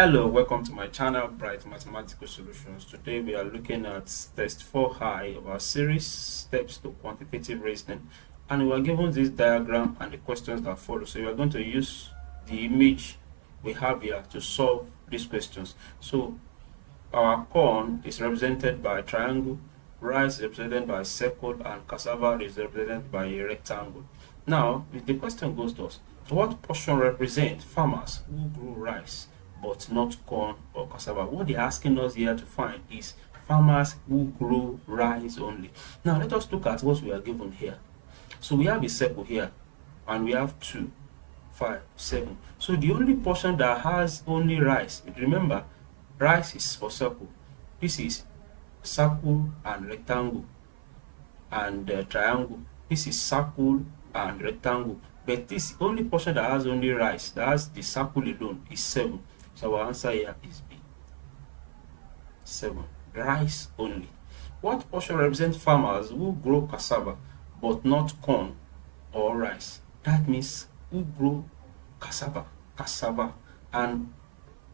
Hello, welcome to my channel, Bright Mathematical Solutions. Today we are looking at test 4I of our series, Steps to Quantitative Reasoning. And we are given this diagram and the questions that follow. So we are going to use the image we have here to solve these questions. So our corn is represented by a triangle, rice is represented by a circle, and cassava is represented by a rectangle. Now, the question goes to us, what portion represent farmers who grow rice but not corn or cassava? What they're asking us here to find is farmers who grow rice only. Now, let us look at what we are given here. So we have a circle here, and we have 2, 5, 7. So the only portion that has only rice, remember, rice is for circle. This is circle and rectangle and triangle. This is circle and rectangle. But this only portion that has only rice, that has the circle alone, is 7. So our answer here is B. 7. Rice only. What portion represents farmers who grow cassava but not corn or rice? That means who grow cassava, and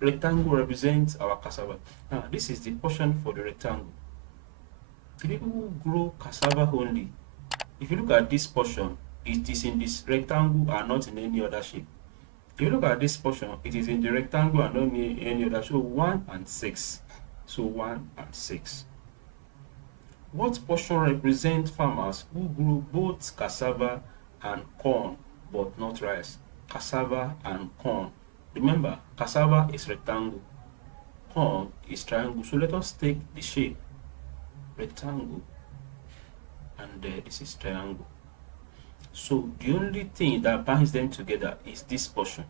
rectangle represents our cassava. Now, this is the portion for the rectangle. The people who grow cassava only, if you look at this portion, it is in this rectangle and not in any other shape. If you look at this portion, it is in the rectangle and not in any other. So 1 and 6. So 1 and 6. What portion represents farmers who grow both cassava and corn but not rice? Cassava and corn. Remember, cassava is rectangle, corn is triangle. So let us take the shape rectangle, and this is triangle. So the only thing that binds them together is this portion.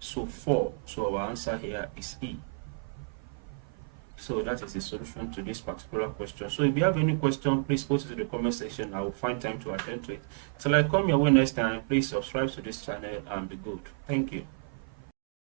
So 4. So our answer here is E. So that is the solution to this particular question. So if you have any question, please post it in the comment section. I will find time to attend to it. Till I come your way next time, please subscribe to this channel and be good. Thank you.